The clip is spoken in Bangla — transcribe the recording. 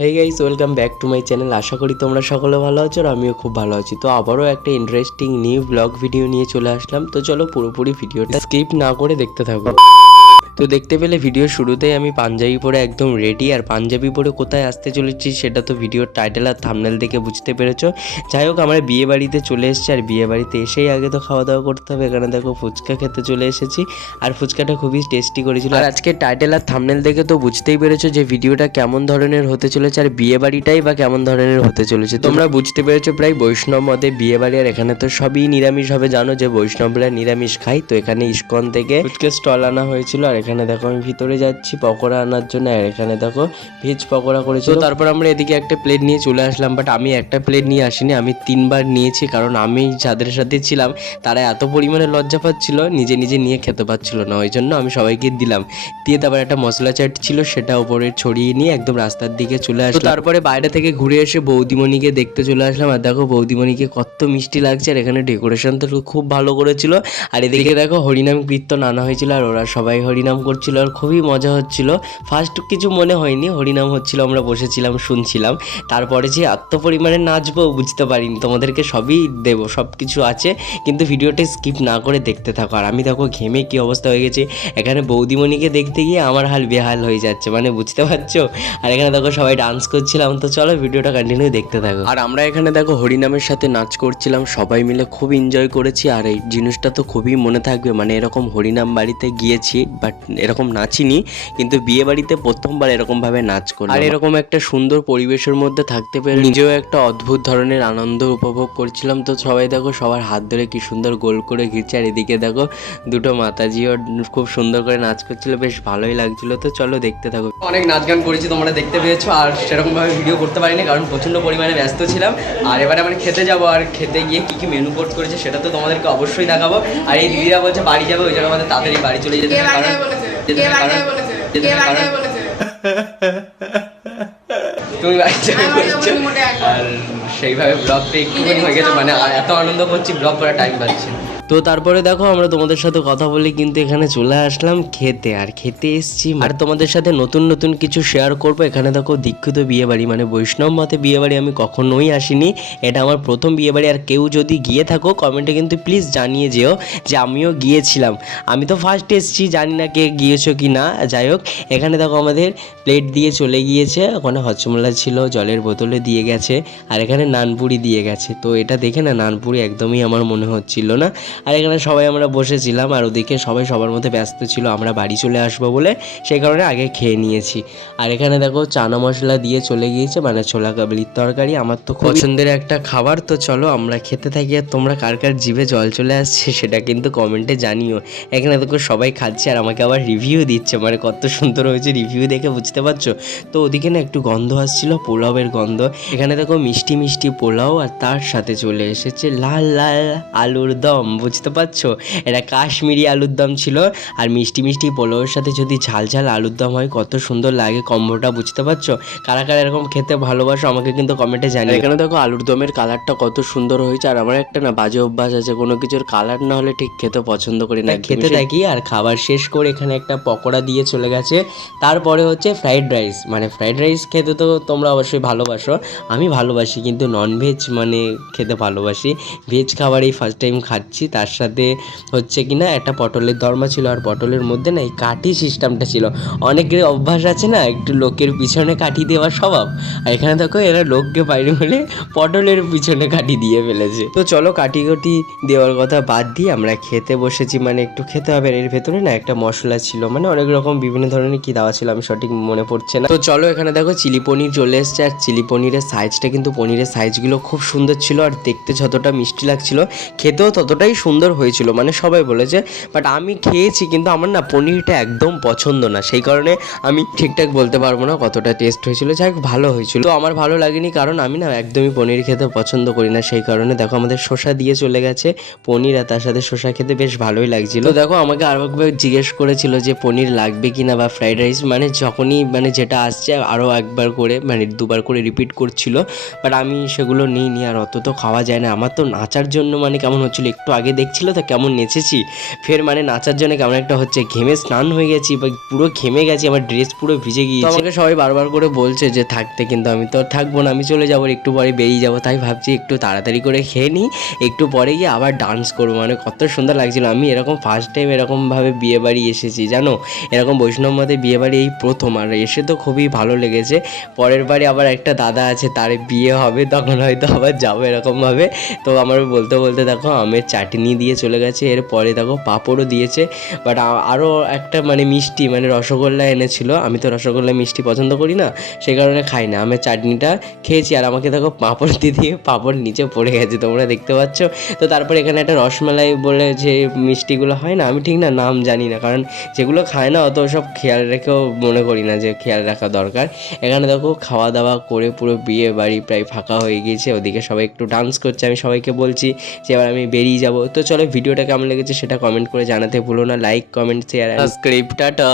Hey guys, welcome back to my channel. আশা করি তোমরা সকলে ভালো আছো আর আমিও খুব ভালো আছি। তো আবারও একটা ইন্টারেস্টিং নিউ ব্লগ ভিডিও নিয়ে চলে আসলাম। তো চলো পুরোপুরি ভিডিওটা স্কিপ না করে দেখতে থাকো। তো দেখতে পেলে ভিডিও শুরুতেই আমি পাঞ্জাবি পরে একদম রেডি, আর পাঞ্জাবি পরে কোথায় আসতে চলেছি সেটা তো ভিডিওর টাইটেল আর থাম্বনেল দেখে বুঝতে পেরেছো। যাই হোক, আমরা বিয়ে বাড়িতে চলে এসেছি, আর বিয়ে বাড়িতে এসেই আগে তো খাওয়া দাওয়া করতে হবে। এখানে দেখো ফুচকা খেতে চলে এসেছি, আর ফুচকাটা খুবই টেস্টি করেছিল। আর আজকে টাইটেল আর থাম্বনেল দেখে তো বুঝতেই পেরেছো যে ভিডিওটা কেমন ধরনের হতে চলেছে, আর বিয়ে বাড়িটাই বা কেমন ধরনের হতে চলেছে তোমরা বুঝতে পেরেছো। প্রায় বৈষ্ণব মতে বিয়ে বাড়ি, আর এখানে তো সবই নিরামিষ হবে। জানো যে বৈষ্ণবরা নিরামিষ খায়, তো এখানে ইস্কন থেকে ফুচকা স্টল আনা হয়েছিল। আর এখানে দেখো আমি ভিতরে যাচ্ছি পকোড়া আনার জন্য, আর এখানে দেখো ভেজ পকোড়া করেছিল। তারপর আমরা এদিকে একটা প্লেট নিয়ে চলে আসলাম, বাট আমি একটা প্লেট নিয়ে আসিনি, আমি 3বার নিয়েছি, কারণ আমি যাদের সাথে ছিলাম তারা এত পরিমাণে লজ্জা পাচ্ছিল, নিজে নিজে নিয়ে খেতে পারছিল না, ওই জন্য আমি সবাইকে দিলাম। দিয়ে তারপর একটা মশলা চাট ছিল, সেটা উপরে ছড়িয়ে নিয়ে একদম রাস্তার দিকে চলে আসলাম। তারপরে বাইরে থেকে ঘুরে এসে বৌদিমণিকে দেখতে চলে আসলাম, আর দেখো বৌদিমণিকে কত মিষ্টি লাগছে, আর এখানে ডেকোরেশন তো খুব ভালো করেছিল। আর এদিকে দেখো হরিনাম কীর্তন আনা হয়েছিল, আর ওরা সবাই হরিনাম করছিল, আর খুবই মজা হচ্ছিল। ফার্স্ট কিছু মনে হয়নি, হরিনাম হচ্ছিল, আমরা বসেছিলাম শুনছিলাম। তারপরে যে এত পরিমাণে নাচবো বুঝতে পারিনি। তোমাদেরকে সবই দেবো, সব কিছু আছে, কিন্তু ভিডিওটা স্কিপ না করে দেখতে থাকো। আর আমি দেখো ঘেমে কি অবস্থা হয়ে গেছে, এখানে বৌদিমণিকে দেখতে গিয়ে আমার হাল বেহাল হয়ে যাচ্ছে, মানে বুঝতে পারছো। আর এখানে দেখো সবাই ডান্স করছিলাম। তো চলো ভিডিওটা কন্টিনিউ দেখতে থাকো। আর আমরা এখানে দেখো হরিনামের সাথে নাচ করছিলাম, সবাই মিলে খুব এনজয় করেছি। আর এই জিনিসটা তো খুবই মনে থাকবে, মানে এরকম হরিনাম বাড়িতে গিয়েছি বাট এরকম নাচিনি, কিন্তু বিয়ে বাড়িতে প্রথমবার এরকমভাবে নাচ করলাম। আর এরকম একটা সুন্দর পরিবেশের মধ্যে থাকতে পেরে নিজেও একটা অদ্ভুত ধরনের আনন্দ উপভোগ করছিলাম। তো সবাই দেখো সবার হাত ধরে কি সুন্দর গোল করে ঘিরছে, আর এদিকে দেখো দুটো মাতাজিও খুব সুন্দর করে নাচ করছিল, বেশ ভালোই লাগছিল। তো চলো দেখতে থাকো। অনেক নাচ গান করেছি, তোমরা দেখতে পেয়েছো, আর সেরকমভাবে ভিডিও করতে পারিনি কারণ প্রচণ্ড পরিমাণে ব্যস্ত ছিলাম। আর এবারে আমরা খেতে যাবো, আর খেতে গিয়ে কী কী মেনু কোর্স করেছে সেটা তো তোমাদেরকে অবশ্যই দেখাবো। আর এই দিদিরা বলছে বাড়ি যাবে, ওই জন্য আমাদের তাড়াতাড়ি বাড়ি চলে যেতে হবে, কারণ তুমি বাড়ি যাবে বলছো, আর সেইভাবে ব্লগটা একটুখানি হয়ে গেছে, মানে এত আনন্দ করছি ব্লগ করার টাইম পাচ্ছি না। তো তারপরে দেখো আমরা তোমাদের সাথে কথা বলে কিন্তু এখানে চলে আসলাম খেতে, আর খেতে এসেছি, আর তোমাদের সাথে নতুন নতুন কিছু শেয়ার করবো। এখানে দেখো দীক্ষিত বিয়ে বাড়ি, মানে বৈষ্ণব মতে বিয়ে বাড়ি আমি কখনোই আসিনি, এটা আমার প্রথম বিয়ে বাড়ি। আর কেউ যদি গিয়ে থাকো কমেন্টে কিন্তু প্লিজ জানিয়ে যেও যে আমিও গিয়েছিলাম। আমি তো ফার্স্ট এসেছি, জানি না কে গিয়েছো কি না। যাই হোক, এখানে দেখো আমাদের প্লেট দিয়ে চলে গিয়েছে, ওখানে হজমোলা ছিল, জলের বোতলে দিয়ে গেছে, আর এখানে নানপুরি দিয়ে গেছে। তো এটা দেখে না নানপুরি একদমই আমার মনে হচ্ছিল না। আর এখানে সবাই আমরা বসেছিলাম, আর ওদিকে সবাই সবার মধ্যে ব্যস্ত ছিল, আমরা বাড়ি চলে আসবো বলে সেই কারণে আগে খেয়ে নিয়েছি। আর এখানে দেখো চানা মশলা দিয়ে চলে গিয়েছে, মানে ছোলা কাবলির তরকারি, আমার তো পছন্দের একটা খাবার। তো চলো আমরা খেতে থাকি, আর তোমরা কার কার জিভে জল চলে আসছে সেটা কিন্তু কমেন্টে জানিও। এখানে দেখো সবাই খাচ্ছে, আর আমাকে আবার রিভিউ দিচ্ছে, মানে কত সুন্দর হয়েছে রিভিউ দেখে বুঝতে পারছো। তো ওদিকে না একটু গন্ধ আসছিল, পোলাওয়ের গন্ধ। এখানে দেখো মিষ্টি মিষ্টি পোলাও, আর তার সাথে চলে এসেছে লাল লাল আলুর দম, বুঝতে পারছো, এটা কাশ্মীরি আলুর দম ছিল। আর মিষ্টি মিষ্টি পোলাওয়ের সাথে যদি ঝাল ঝাল আলুর দম হয় কত সুন্দর লাগে কম্বোটা, বুঝতে পারছো। কারা কারা এরকম খেতে ভালোবাসো আমাকে কিন্তু কমেন্টে জানিও। এখানে দেখো আলুর দমের কালারটা কত সুন্দর হয়েছে, আর আমার একটা না বাজে অভ্যাস আছে, কোনো কিছুর কালার না হলে ঠিক খেতে পছন্দ করি না, খেতে থাকি। আর খাবার শেষ করে এখানে একটা পকোড়া দিয়ে চলে গেছে। তারপরে হচ্ছে ফ্রাইড রাইস, মানে ফ্রাইড রাইস খেতে তো তোমরা অবশ্যই ভালোবাসো, আমি ভালোবাসি, কিন্তু ননভেজ মানে খেতে ভালোবাসি। ভেজ খাবার এই ফার্স্ট টাইম খাচ্ছি। তার সাথে হচ্ছে কি না একটা পটলের দরমা ছিল, আর পটলের মধ্যে না এই কাঠি সিস্টেমটা ছিল। অনেকের অভ্যাস আছে না একটু লোকের পিছনে কাঠি দেওয়ার স্বভাব, আর এখানে দেখো এরা লোককে বাইরে বলে পটলের পিছনে কাঠি দিয়ে ফেলেছে। তো চলো কাঠি কাঠি দেওয়ার কথা বাদ দিয়ে আমরা খেতে বসেছি, মানে একটু খেতে হবে। এর ভেতরে না একটা মশলা ছিল, মানে অনেক রকম বিভিন্ন ধরনের কি দেওয়া ছিল আমি সঠিক মনে পড়ছে না। তো চলো এখানে দেখো চিলি পনির চলে এসছে, আর চিলি পনিরের সাইজটা কিন্তু পনিরের সাইজগুলো খুব সুন্দর ছিল, আর দেখতে যতটা মিষ্টি লাগছিল খেতেও ততটাই সুন্দর হয়েছিল, মানে সবাই বলেছে। বাট আমি খেয়েছি কিন্তু আমার না পনিরটা একদম পছন্দ না, সেই কারণে আমি ঠিকঠাক বলতে পারবো না কতটা টেস্ট হয়েছিল। যাই হোক ভালো হয়েছিল, তো আমার ভালো লাগেনি কারণ আমি না একদমই পনির খেতে পছন্দ করি না, সেই কারণে দেখো আমাদের শসা দিয়ে চলে গেছে পনির, আর তার সাথে শসা খেতে বেশ ভালোই লাগছিল। তো দেখো আমাকে আরও একবার জিজ্ঞেস করেছিল যে পনির লাগবে কি না বা ফ্রাইড রাইস, মানে যখনই মানে যেটা আসছে আরও একবার করে মানে দুবার করে রিপিট করছিল, বাট আমি সেগুলো নিইনি, আর অত তো খাওয়া যায় না। আমার তো নাচার জন্য মানে কেমন হচ্ছিল, একটু আগে আগে দেখছিল তো কেমন নেচেছি, ফের মানে নাচার জন্য কেমন একটা হচ্ছে, ঘেমে স্নান হয়ে গেছি বা পুরো ঘেমে গেছি, আমার ড্রেস পুরো ভিজে গিয়েছে। আমাকে সবাই বারবার করে বলছে যে থাকতে, কিন্তু আমি তো থাকবো না, আমি চলে যাবো, একটু পরে বেরিয়ে যাবো। তাই ভাবছি একটু তাড়াতাড়ি করে খেয়ে নিই, একটু পরে গিয়ে আবার ডান্স করবো। মানে কত সুন্দর লাগছিল। আমি এরকম ফার্স্ট টাইম এরকমভাবে বিয়েবাড়ি এসেছি জানো, এরকম বৈষ্ণব মতে বিয়েবাড়ি এই প্রথম, আর এসে তো খুবই ভালো লেগেছে। পরের বারে আবার একটা দাদা আছে, তার বিয়ে হবে, তখন হয়তো আবার যাবো এরকমভাবে। তো আমার বলতে বলতে দেখো আমের চাটনি দিয়ে চলে গেছে, এরপরে দেখো পাঁপড়ও দিয়েছে। বাট আরও একটা মানে মিষ্টি মানে রসগোল্লা এনেছিল, আমি তো রসগোল্লা মিষ্টি পছন্দ করি না, সেই কারণে খাই না। আমের চাটনিটা খেয়েছি, আর আমাকে দেখো পাঁপড় দিয়ে পাঁপড় নিচে পড়ে গেছে, তোমরা দেখতে পাচ্ছ। তো তারপর এখানে একটা রসমালাই বলে যে মিষ্টিগুলো হয় না, আমি ঠিক না নাম জানি না, কারণ যেগুলো খায় না অত সব খেয়াল রেখেও মনে করি না যে খেয়াল রাখা দরকার। এখানে দেখো খাওয়া দাওয়া করে পুরো বিয়ে বাড়ি প্রায় ফাঁকা হয়ে গিয়েছে, ওদিকে সবাই একটু ডান্স করছে, আমি সবাইকে বলছি যে এবার আমি বেরিয়ে যাব। তো চলো ভিডিওটা কেমন লেগেছে সেটা কমেন্ট করে জানাতে ভুলো না, like comment share subscribe, tata.